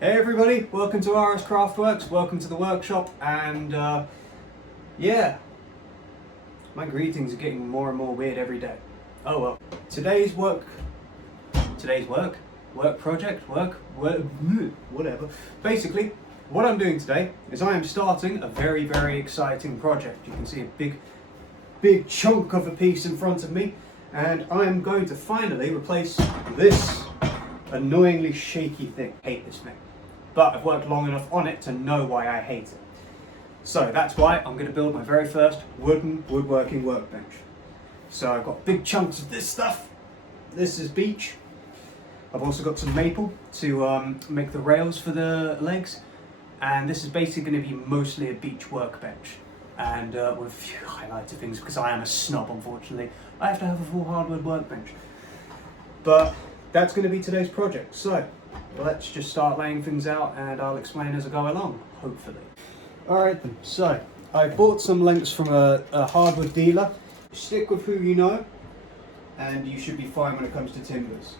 Hey everybody, welcome to RS Craftworks, welcome to the workshop, and yeah, my greetings are getting more and more weird every day. Oh well, today's work project, whatever. Basically, what I'm doing today is I am starting a very, very exciting project. You can see a big chunk of a piece in front of me, and I am going to finally replace this annoyingly shaky thing. I hate this thing. But I've worked long enough on it to know why I hate it. So that's why I'm going to build my very first woodworking workbench. So I've got big chunks of this stuff. This is beech. I've also got some maple to make the rails for the legs. And this is basically going to be mostly a beech workbench. And with a few highlighted things, because I am a snob, unfortunately. I have to have a full hardwood workbench. But that's going to be today's project. So let's just start laying things out and I'll explain as I go along, hopefully. Alright then, so I bought some lengths from a hardwood dealer. Stick with who you know and you should be fine when it comes to timbers.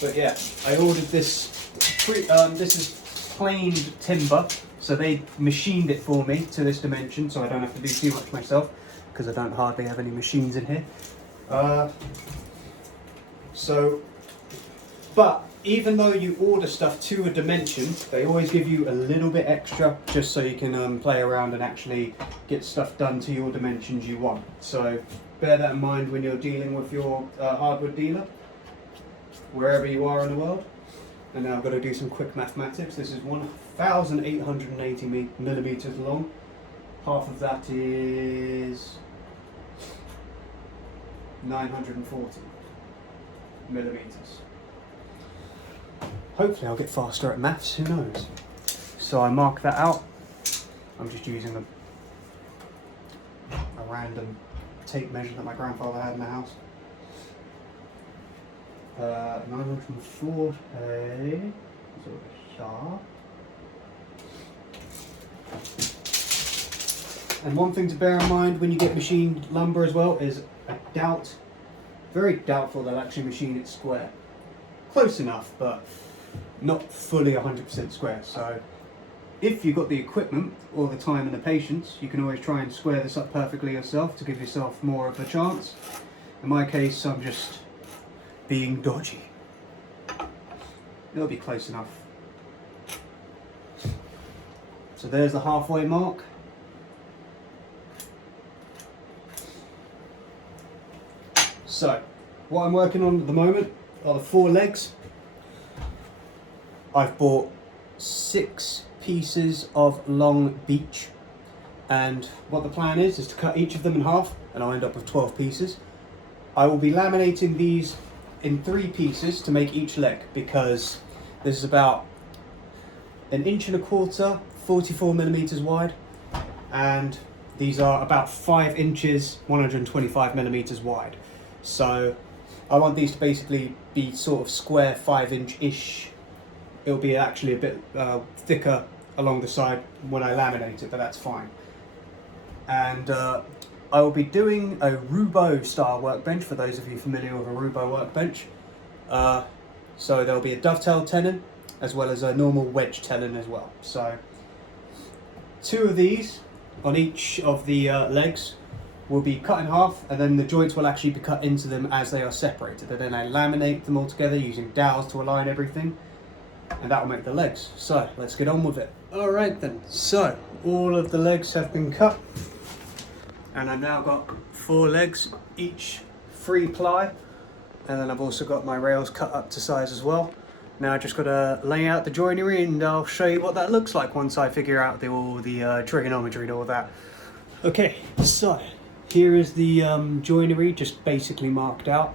But yeah, I ordered this, this is planed timber, so they machined it for me to this dimension so I don't have to do too much myself because I don't hardly have any machines in here. But even though you order stuff to a dimension, they always give you a little bit extra just so you can play around and actually get stuff done to your dimensions you want. So bear that in mind when you're dealing with your hardwood dealer, wherever you are in the world. And now I've got to do some quick mathematics. This is 1,880 millimeters long. Half of that is 940 millimeters. Hopefully I'll get faster at maths, who knows. So I mark that out. I'm just using a random tape measure that my grandfather had in the house. 940, and one thing to bear in mind when you get machined lumber as well is very doubtful they'll actually machine it square. Close enough, but not fully 100% square. So if you've got the equipment or the time and the patience, you can always try and square this up perfectly yourself to give yourself more of a chance. In my case, I'm just being dodgy. It'll be close enough. So there's the halfway mark. So what I'm working on at the moment are the 4 legs. I've bought 6 pieces of long beech, and what the plan is to cut each of them in half and I'll end up with 12 pieces. I will be laminating these in 3 pieces to make each leg, because this is about 1.25 inches, 44 millimeters wide, and these are about 5 inches, 125 millimeters wide. So I want these to basically be sort of square 5-inch-ish. It'll be actually a bit thicker along the side when I laminate it, but that's fine. And I will be doing a Roubo style workbench, for those of you familiar with a Roubo workbench. So there'll be a dovetail tenon as well as a normal wedge tenon as well. So 2 of these on each of the legs will be cut in half, and then the joints will actually be cut into them as they are separated. And then I laminate them all together using dowels to align everything, and that will make the legs. So let's get on with it. Alright then, so all of the legs have been cut, and I've now got 4 legs, each 3 ply, and then I've also got my rails cut up to size as well. Now I just got to lay out the joinery, and I'll show you what that looks like once I figure out all the trigonometry and all that. Okay, so here is the joinery just basically marked out.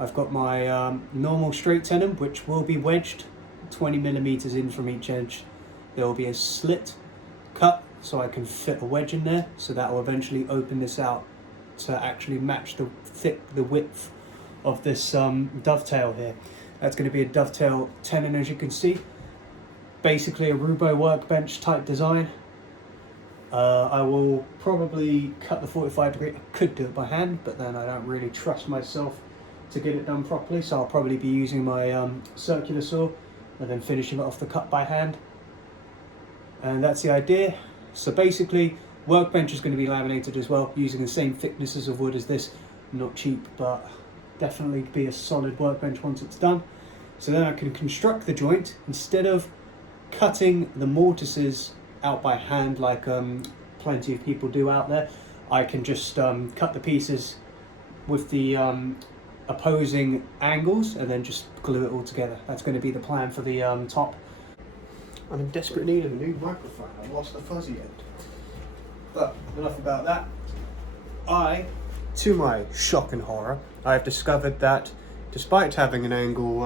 I've got my normal straight tenon, which will be wedged 20 millimeters in from each edge. There will be a slit cut so I can fit a wedge in there, so that will eventually open this out to actually match the width of this dovetail here. That's going to be a dovetail tenon, as you can see. Basically a Roubo workbench type design. I will probably cut the 45°. I could do it by hand, but then I don't really trust myself to get it done properly, so I'll probably be using my circular saw and then finishing it off the cut by hand. And that's the idea. So basically, workbench is going to be laminated as well, using the same thicknesses of wood as this. Not cheap, but definitely be a solid workbench once it's done. So then I can construct the joint instead of cutting the mortises out by hand like plenty of people do out there. I can just cut the pieces with the opposing angles and then just glue it all together. That's going to be the plan for the top. I'm in desperate need of a new microphone. I lost the fuzzy end. But enough about that. To my shock and horror, I've discovered that despite having an angle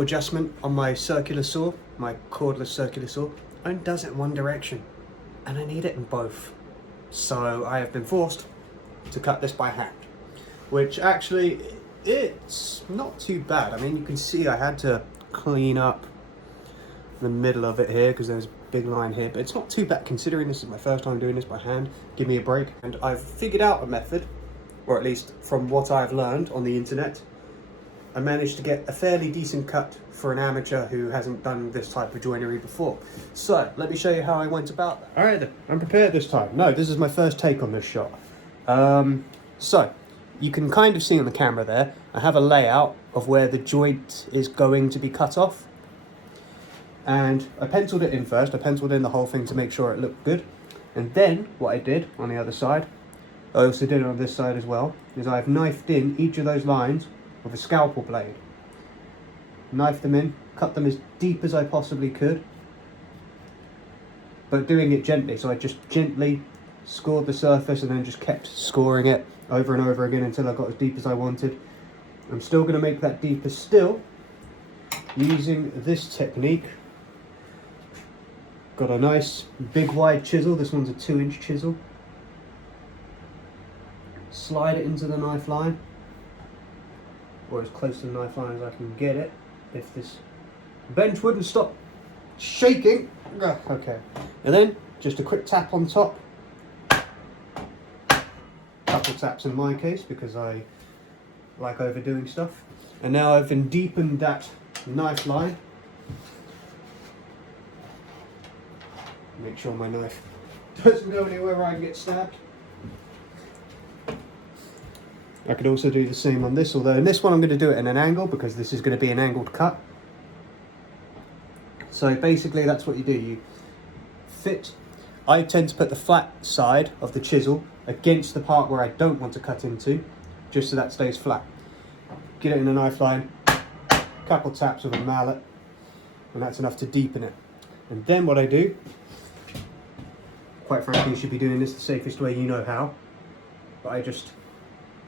adjustment on my circular saw, my cordless circular saw, only does it one direction, and I need it in both. So I have been forced to cut this by hand, which actually, it's not too bad. I mean, you can see I had to clean up the middle of it here because there's a big line here, but it's not too bad considering this is my first time doing this by hand. Give me a break. And I've figured out a method, or at least from what I've learned on the internet, I managed to get a fairly decent cut for an amateur who hasn't done this type of joinery before. So let me show you how I went about that. All right then, I'm prepared this time. No, this is my first take on this shot. So you can kind of see on the camera there, I have a layout of where the joint is going to be cut off. And I penciled it in first. I penciled in the whole thing to make sure it looked good. And then what I did on the other side, I also did it on this side as well, is I've knifed in each of those lines with a scalpel blade. Knifed them in, cut them as deep as I possibly could, but doing it gently. So I just gently scored the surface and then just kept scoring it over and over again until I got as deep as I wanted. I'm still going to make that deeper still using this technique. Got a nice big wide chisel. This one's a 2-inch chisel. Slide it into the knife line, or as close to the knife line as I can get it. If this bench wouldn't stop shaking. Okay. And then just a quick tap on top. Couple taps in my case because I like overdoing stuff. And now I've been deepened that knife line. Make sure my knife doesn't go anywhere where I can get stabbed. I could also do the same on this, although in this one I'm going to do it in an angle because this is going to be an angled cut. So basically that's what you do. You fit. I tend to put the flat side of the chisel against the part where I don't want to cut into, just so that stays flat. Get it in a knife line, couple taps with a mallet, and that's enough to deepen it. And then what I do, quite frankly, you should be doing this the safest way you know how, but I just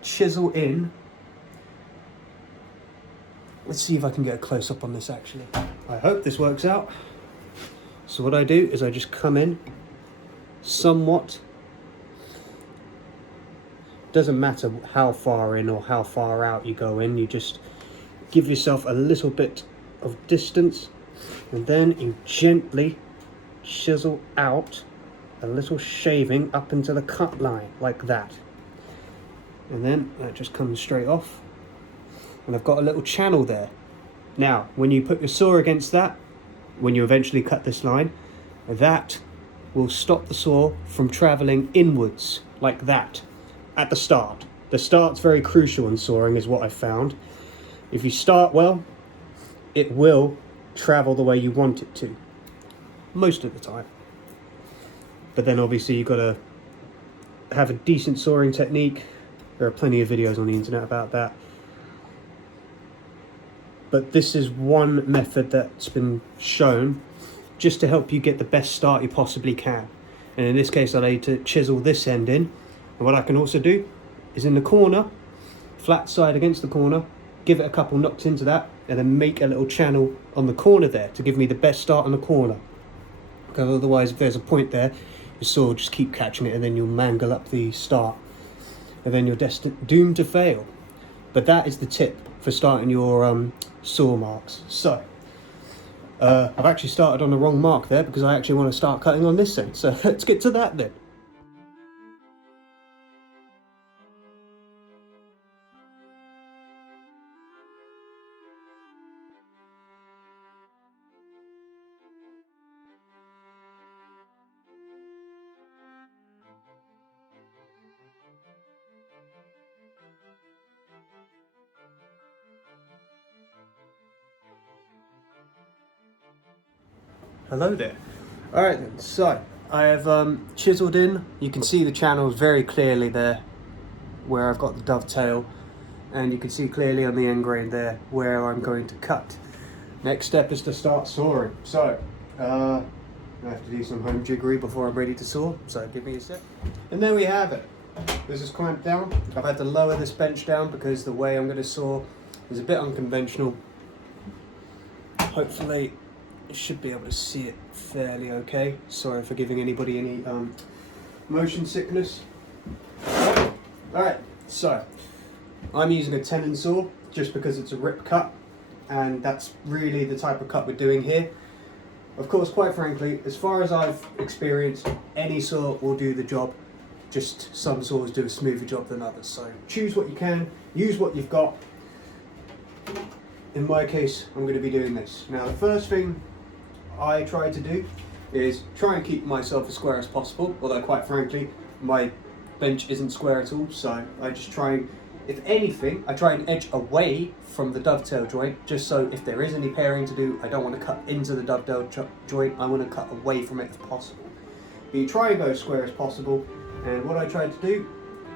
chisel in. Let's see if I can get a close-up on this actually. I hope this works out. So what I do is I just come in somewhat. Doesn't matter how far in or how far out you go in, you just give yourself a little bit of distance and then you gently chisel out a little shaving up into the cut line like that. And then that just comes straight off. And I've got a little channel there. Now, when you put your saw against that, when you eventually cut this line, that will stop the saw from traveling inwards like that at the start. The start's very crucial in sawing is what I found. If you start well, it will travel the way you want it to, most of the time. But then obviously you've got to have a decent sawing technique. There are plenty of videos on the internet about that. But this is one method that's been shown just to help you get the best start you possibly can. And in this case, I need to chisel this end in. And what I can also do is in the corner, flat side against the corner, give it a couple knocks into that, and then make a little channel on the corner there to give me the best start on the corner. Because otherwise, if there's a point there, your saw will just keep catching it and then you'll mangle up the start. And then you're doomed to fail. But that is the tip for starting your saw marks. So, I've actually started on the wrong mark there because I actually want to start cutting on this end. So let's get to that then. Hello there. Alright then, so I have chiseled in. You can see the channels very clearly there where I've got the dovetail, and you can see clearly on the end grain there where I'm going to cut. Next step is to start sawing. So I have to do some home jiggery before I'm ready to saw, so give me a sec. And there we have it. This is clamped down. I've had to lower this bench down because the way I'm going to saw is a bit unconventional. Hopefully you should be able to see it fairly okay. Sorry for giving anybody any motion sickness. Alright, so I'm using a tenon saw just because it's a rip cut, and that's really the type of cut we're doing here. Of course, quite frankly, as far as I've experienced, any saw will do the job, just some saws do a smoother job than others. So choose what you can, use what you've got. In my case, I'm going to be doing this. Now, the first thing I try to do is try and keep myself as square as possible, although quite frankly, my bench isn't square at all, so I just try and, if anything, I try and edge away from the dovetail joint, just so if there is any pairing to do, I don't want to cut into the dovetail joint, I want to cut away from it if possible. But you try and go as square as possible, and what I try to do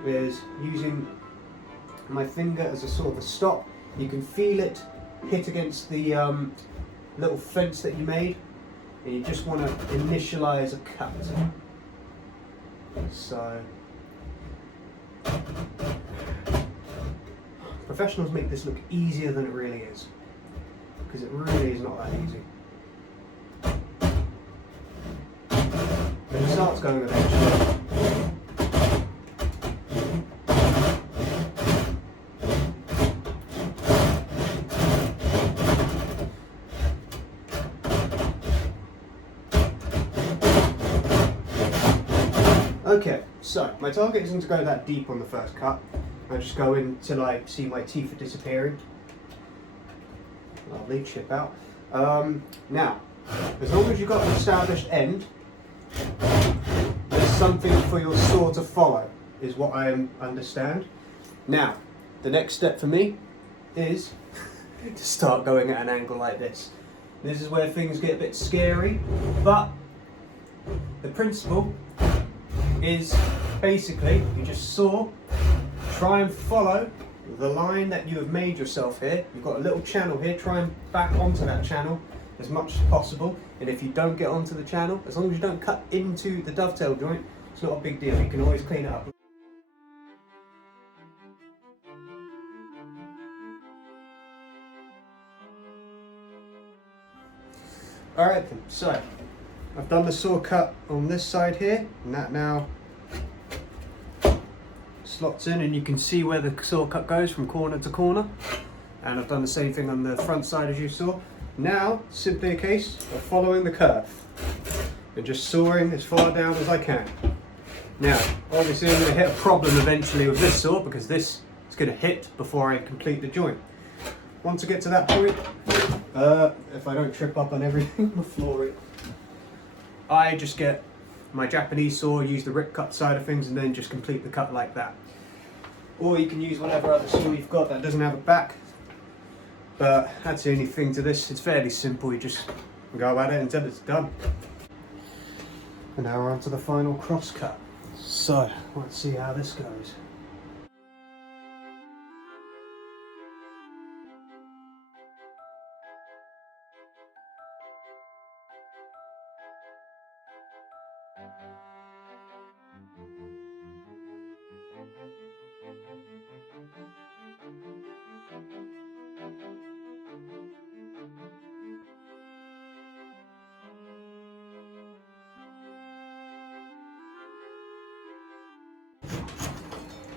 is using my finger as a sort of a stop. You can feel it hit against the little fence that you made, and you just want to initialize a cut. So professionals make this look easier than it really is, because it really is not that easy. But it starts going eventually. Okay, so my target isn't to go that deep on the first cut. I just go in till I see my teeth are disappearing. Lovely, chip out. Now, as long as you've got an established end, there's something for your saw to follow, is what I understand. Now, the next step for me is to start going at an angle like this. This is where things get a bit scary, but the principle is basically you just saw, try and follow the line that you have made yourself here. You've got a little channel here, try and back onto that channel as much as possible, and if you don't get onto the channel, as long as you don't cut into the dovetail joint, it's not a big deal, you can always clean it up. Alright then, so I've done the saw cut on this side here, and that now slots in, and you can see where the saw cut goes from corner to corner. And I've done the same thing on the front side as you saw. Now, simply a case of following the curve and just sawing as far down as I can. Now, obviously I'm going to hit a problem eventually with this saw, because this is going to hit before I complete the joint. Once I get to that point, if I don't trip up on everything before it, I just get my Japanese saw, use the rip cut side of things, and then just complete the cut like that. Or you can use whatever other saw you've got that doesn't have a back. But that's the only thing to this. It's fairly simple. You just go at it until it's done. And now we're on to the final cross cut. So let's see how this goes.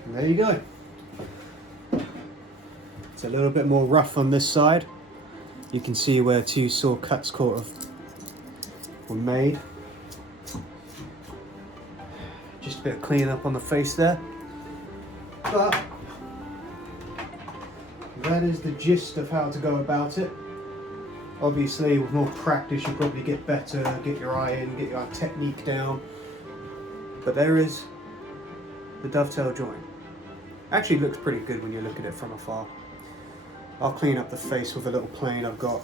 And there you go. It's a little bit more rough on this side. You can see where two saw cuts were made. Just a bit of clean up on the face there. But that is the gist of how to go about it. Obviously, with more practice, you probably get better, get your eye in, get your technique down. But there is the dovetail joint. Actually looks pretty good when you look at it from afar. I'll clean up the face with a little plane I've got.